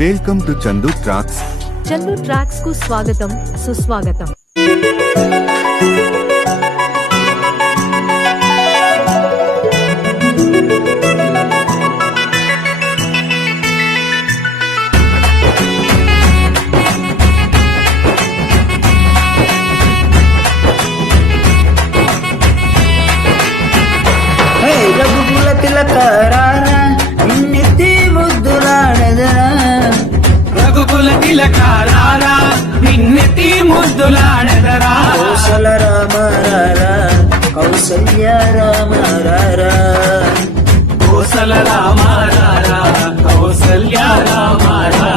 Welcome to Chandu tracks. Chandu tracks కు స్వాగతం, సుస్వాగతం. రఘుకుల తిలకారా నిన్నెత్తి ముద్దులాడదరా, రఘుకుల తిలకారా నిన్నెత్తి ముద్దులాడదరా, కౌసల రామారా కౌసల్య రామారా, కోసల రామారా కౌసల్య రామారా,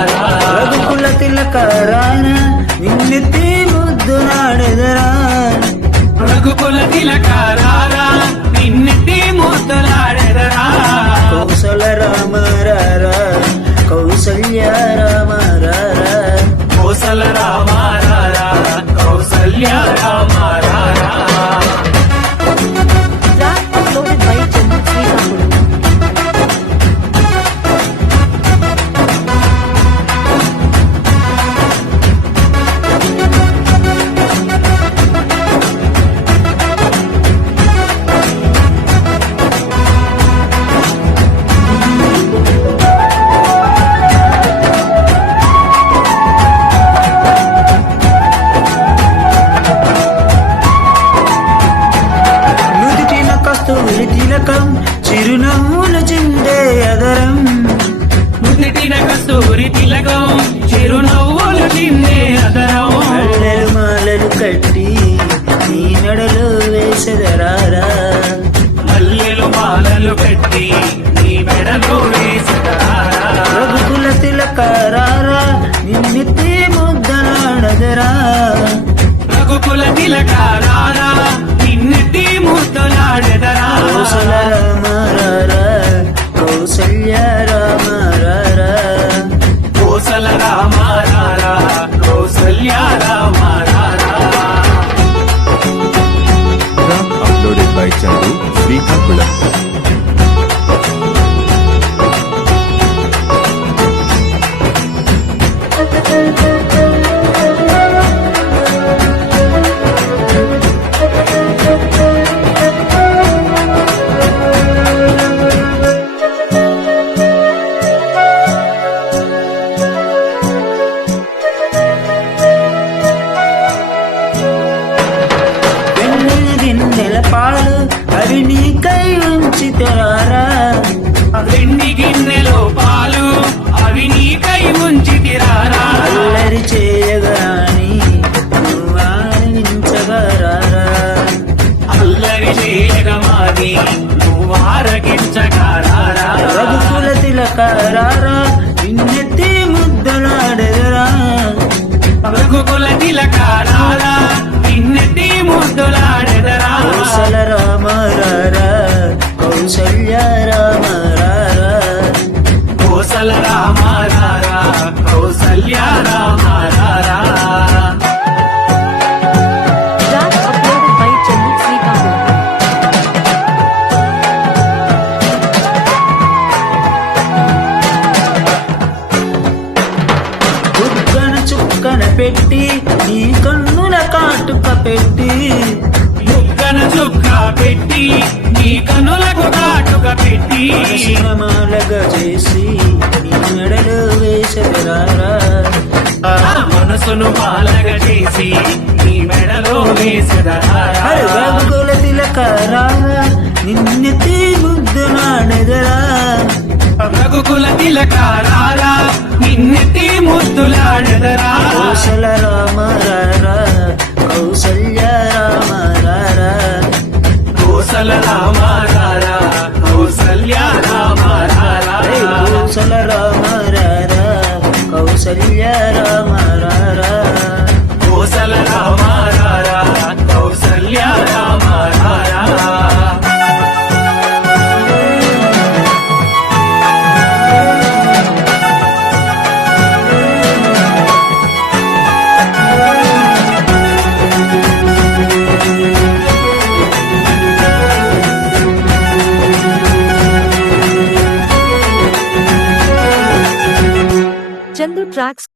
రఘుకుల తిలకారా నిన్నెత్తి ముద్దులాడదరా, రఘుకుల తిలకారా నిన్నెత్తి ముద్దులాడదరా, కౌసల రామారా కౌసల్య రామారా, కోసల రామారా కౌసల్య రామారా. Track uploaded by Chandu Srikakulam. నుదిటిన కస్తూరి తిలకం చిరునవ్వులు చిందే అదరం, నుదిటిన కస్తూరి తిలకం చిరునవ్వులు చిందే అదరం, మల్లెలు మాలలు కట్టి నీ నడలో వేసదరారా, మల్లెలు మాలలు కట్టి నీ మెడలో వేసదరా, రఘుకుల తిలకారా నిన్నెత్తి ముద్దలాడదరా, రఘుకుల తిలకారా నిన్నెత్తి ముద్దులాడెదరా, కౌసల రామారా కౌసల్య రామారా, కోసల రామారా కౌసల్య రామారా. Track uploaded by Chandu Srikakulam. వెన్నెల గిన్నెల పాలు అవి నీకై ఉంచితరారా, వెండి గిన్నెలో పాలు అవి నీకై ఉంచితిరారా, అల్లరి చేయగాని నువ్వు ఆనందించగరారా, అల్లరి చేయగమాది నువ్వు ఆరగించగారారా, రఘుకుల తిలకారా నిన్నెత్తి ముద్దలాడెదరా, రఘుకుల తిలకారా నిన్నెత్తి ముద్దులాడెదరా, కౌసల రామారా కౌసల్య రామారా, కోసల రామారా కౌసల్య రామారా. Track uploaded by Chandu Srikakulam. బుగ్గన చుక్కన పెట్టి నీ కన్నుల కాటుక పెట్టి, ముక్కన చుక్క పెట్టి నీ కనులకు కాటుక పెట్టి, మనసునమాలగా చేసి నీ మెడలో వేసదరారా, మనసును పాలగా చేసి నీ మెడలో వేసదరా, రఘుకుల తిలకారా నిన్నెత్తి ముద్దలాడెదరా, రఘుకుల తిలకారా నిన్నెత్తి ముద్దులాడెదరా, కౌసల రామారా కౌసల్య రామారా, కోసల రామారా కౌసల్య రామారా, కౌసల రామారా కౌసల్య రామారా, కోసల రామారా కౌసల్య రామారా. చందు ట్రాక్స్